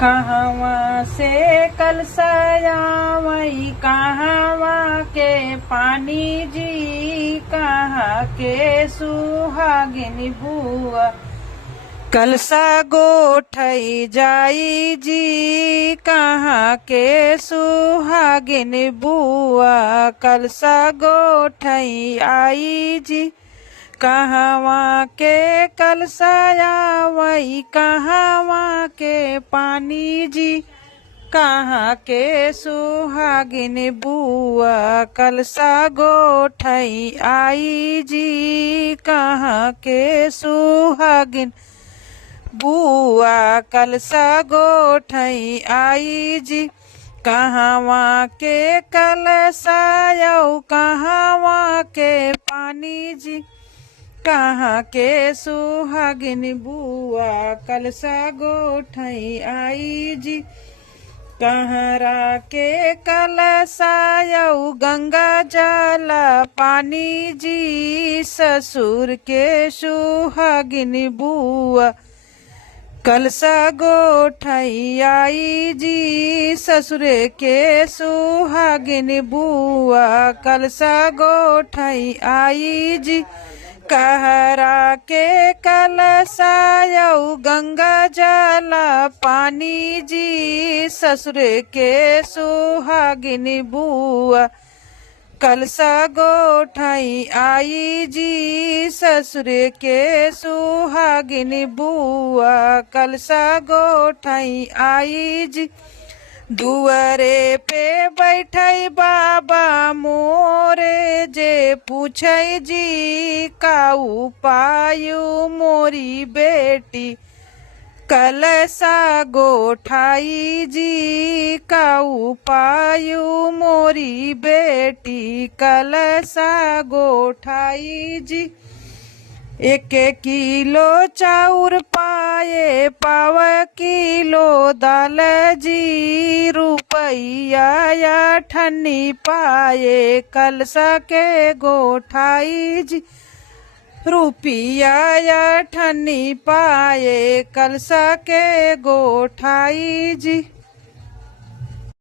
कहवा से कलसयावई कहवा के पानी जी, कहाँ के सुहागिन बुआ कलसा गोठई जाई जी, कहाँ के सुहागिन बुआ कलसा गोठई आई जी। कहवा के कलसयावई कहवा के पानी जी, कहाँ के सुहागिन बुआ कलसा गोठई आई जी, कहाँ के सुहागिन बुआ कलसा गोठई आई जी। कहवा के कलसयाऊ कहवा के पानी जी, कहाँ के सुहागिन बुआ कलसा गोठई आई जी। कहरा के कलसयाऊ गंगा जल पानी जी, ससुर के सुहागिन बुआ कलसा गोठई आई जी, ससुर के सुहागिन बुआ कलसा गोठई आई जी। कहरा के कलसयाऊ गंगा जल पानी जी, ससुर के सुहागिन बुआ कलसा गोठई आई जी, ससुर के सुहागिन बुआ कलसा गोठई आई जी। दुआरे पे बैठई बाबा मोरे जे पूछई जी, काऊ पायु मोरी बेटी कलसा गोठाई जी, काऊ पायु मोरी बेटी कलसा गोठाई जी। 1 किलो चाउर पाए पाव किलो दाल जी, रुपया या ठन्नी पाए कलसा के गोठाई जी, रुपया या ठन्नी पाए कलसा के गोठाई जी।